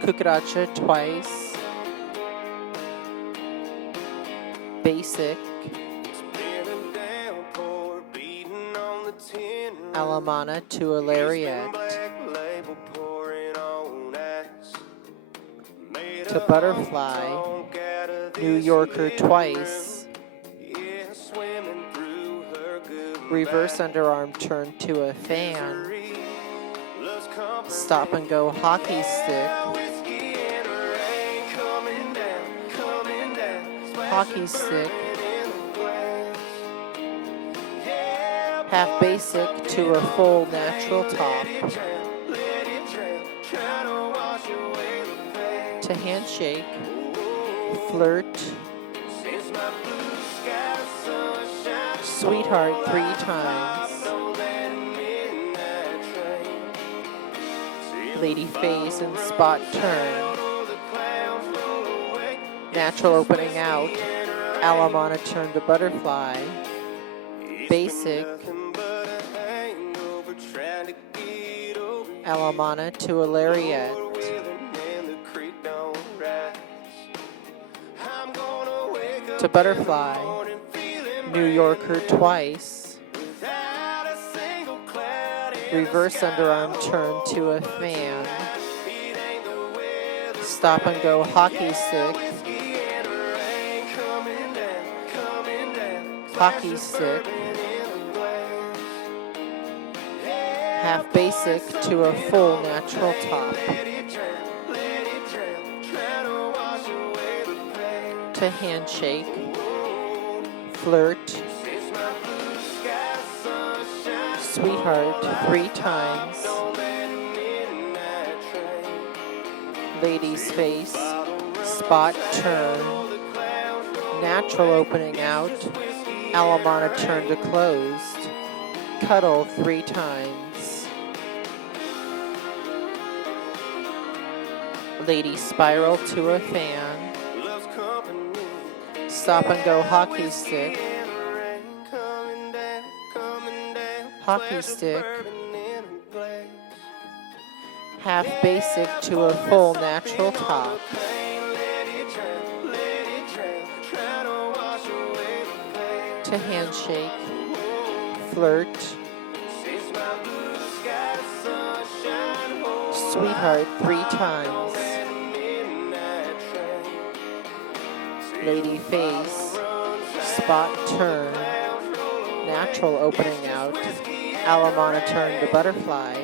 Cucaracha twice, basic, Alamana to a lariat, to butterfly, New Yorker twice, reverse underarm turn to a fan, stop and go hockey stick, hockey stick, half basic to a full natural top, to handshake, flirt, sweetheart 3 times, lady face and spot turn, natural opening out, Alamana turn to butterfly, basic, Alamana to a lariat, to butterfly, New Yorker twice, reverse underarm turn to a fan, stop and go hockey stick, hockey stick, half basic to a full natural top, to handshake, flirt, sweetheart 3 times, lady's face, spot turn, natural opening out, Alamana turn to closed, cuddle 3 times, lady spiral to a fan, stop and go hockey stick, hockey stick, half basic to a full natural top, to handshake, flirt, sweetheart 3 times, lady face, spot turn, natural opening out, Alamana turn to butterfly,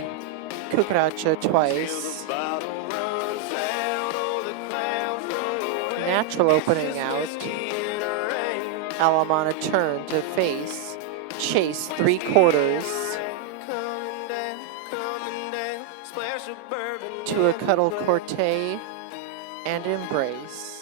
cucaracha twice, natural opening out, Alamana turn to face, chase 3/4, to a cuddle corte and embrace.